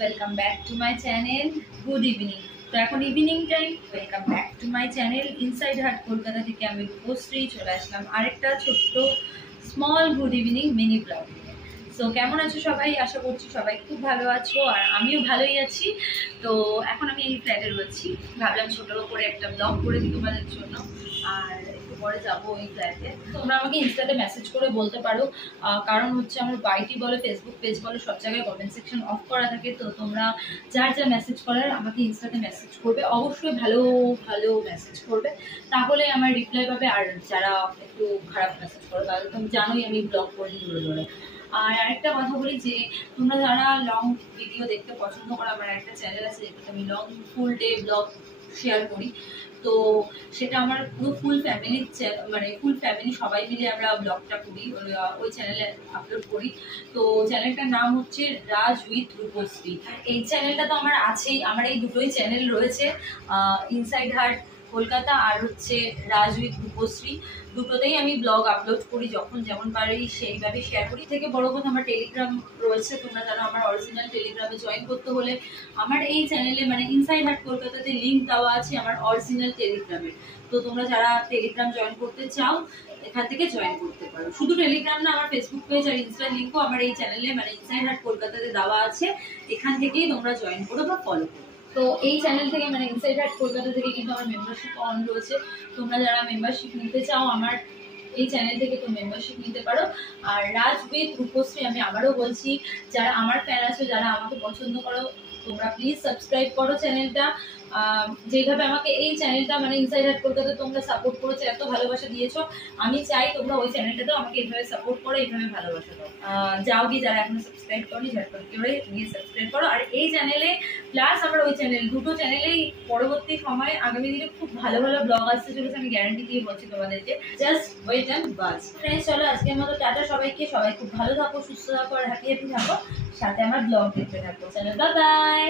welcome back to my channel. Good evening. তো এখন evening time. Welcome back to my channel inside heart Kolkata থেকে আমি রূপশ্রী চলে আসলাম আরেকটা ছোট্ট small good evening mini blog. So কেমন আছো সবাই? আশা করছি সবাই খুব ভালো আছো আর আমিও ভালোই আছি। তো এখন আমি এই ফ্ল্যাটে রয়েছি, ভাবলাম ছোটো করে একটা ব্লগ করে দিই তোমাদের জন্য। আর একটু পরে যাবো ওই ফ্ল্যাটে। তোমরা আমাকে ইনস্টাতে মেসেজ করে বলতে পারো, কারণ হচ্ছে আমার বাইটি বলো ফেসবুক পেজ বলো সব জায়গায় কমেন্ট সেকশন অফ করা থাকে। তো তোমরা যার যা মেসেজ করার আমাকে ইনস্টাতে মেসেজ করবে, অবশ্যই ভালো ভালো মেসেজ করবে, তাহলে আমার রিপ্লাই পাবে। আর যারা একটু খারাপ মেসেজ করবে তাহলে তুমি জানোই আমি ব্লগ করে ধরে ধরে। আর আরেকটা কথা বলি যে তোমরা যারা লং ভিডিও দেখতে পছন্দ করো, আমার একটা চ্যানেল আছে যেটাতে আমি লং ফুল ডে ব্লগ শেয়ার করি। তো সেটা আমার পুরো ফুল ফ্যামিলি সবাই মিলে আমরা ব্লগটা করি, ওই চ্যানেলে আপলোড করি। তো চ্যানেলটার নাম হচ্ছে রাজ উইথ রূপশ্রী। এই চ্যানেলটা তো আমার আছেই, আমার এই দুটোই চ্যানেল রয়েছে, ইনসাইড হার্ট কলকাতা আর হচ্ছে রাজ উইথ রূপশ্রী। দুটোতেই আমি ব্লগ আপলোড করি, যখন যেমন পারি সেইভাবে শেয়ার করি। থেকে বড় কথা আমার টেলিগ্রাম রয়েছে, তোমরা জানো আমার অরিজিনাল টেলিগ্রামে জয়েন করতে হলে আমার এই চ্যানেলে মানে ইনসাইড হার্ট কলকাতাতে লিঙ্ক দেওয়া আছে আমার অরিজিনাল টেলিগ্রামের। তো তোমরা যারা টেলিগ্রাম জয়েন করতে চাও এখান থেকে জয়েন করতে পারো। শুধু টেলিগ্রাম না, আমার ফেসবুক পেজ আর ইনস্টার লিঙ্কও আমার এই চ্যানেলে মানে ইনসাইড হার্ট কলকাতাতে দেওয়া আছে, এখান থেকেই তোমরা জয়েন করো বা ফলো করো। তো এই চ্যানেল থেকে মানে ইনসাইড হার্ট কলকাতা থেকে কিন্তু আমার মেম্বারশিপ অন রয়েছে। তোমরা যারা মেম্বারশিপ নিতে চাও আমার এই চ্যানেল থেকে তো মেম্বারশিপ নিতে পারো। আর রাজ উইথ রূপশ্রী আমি আবারও বলছি, যারা আমার ফ্যান আছো, যারা আমাকে পছন্দ করো, তোমরা প্লিজ সাবস্ক্রাইব করো চ্যানেলটা। যেভাবে আমাকে এই চ্যানেলটা মানে ইনসাইড হার্ট কলকাতা তোমরা সাপোর্ট করেছো, এত ভালোবাসা দিয়েছো, আমি চাই তোমরা ওই চ্যানেলটাতেও আমাকে এইভাবে সাপোর্ট করো, এইভাবে ভালোবাসা দাও। যাও গিয়ে যারা এখনো সাবস্ক্রাইব করো ঝটপট করে গিয়ে সাবস্ক্রাইব করো। আর এই চ্যানেলে প্লাস আমার ওই চ্যানেল, দুটো চ্যানেলেই পরবর্তী সময় আগামী দিনে খুব ভালো ভালো ব্লগ আসতে চলেছে, আমি গ্যারান্টি দিয়ে বলছি তোমাদেরকে। Just wait and watch. Friends চলো আজকের মতো টাটা সবাইকে, সবাই খুব ভালো থাকো, সুস্থ থাকো আর হ্যাপি থাকো, সাথে আমার ব্লগ দেখতে থাকো। চলো বাই বাই।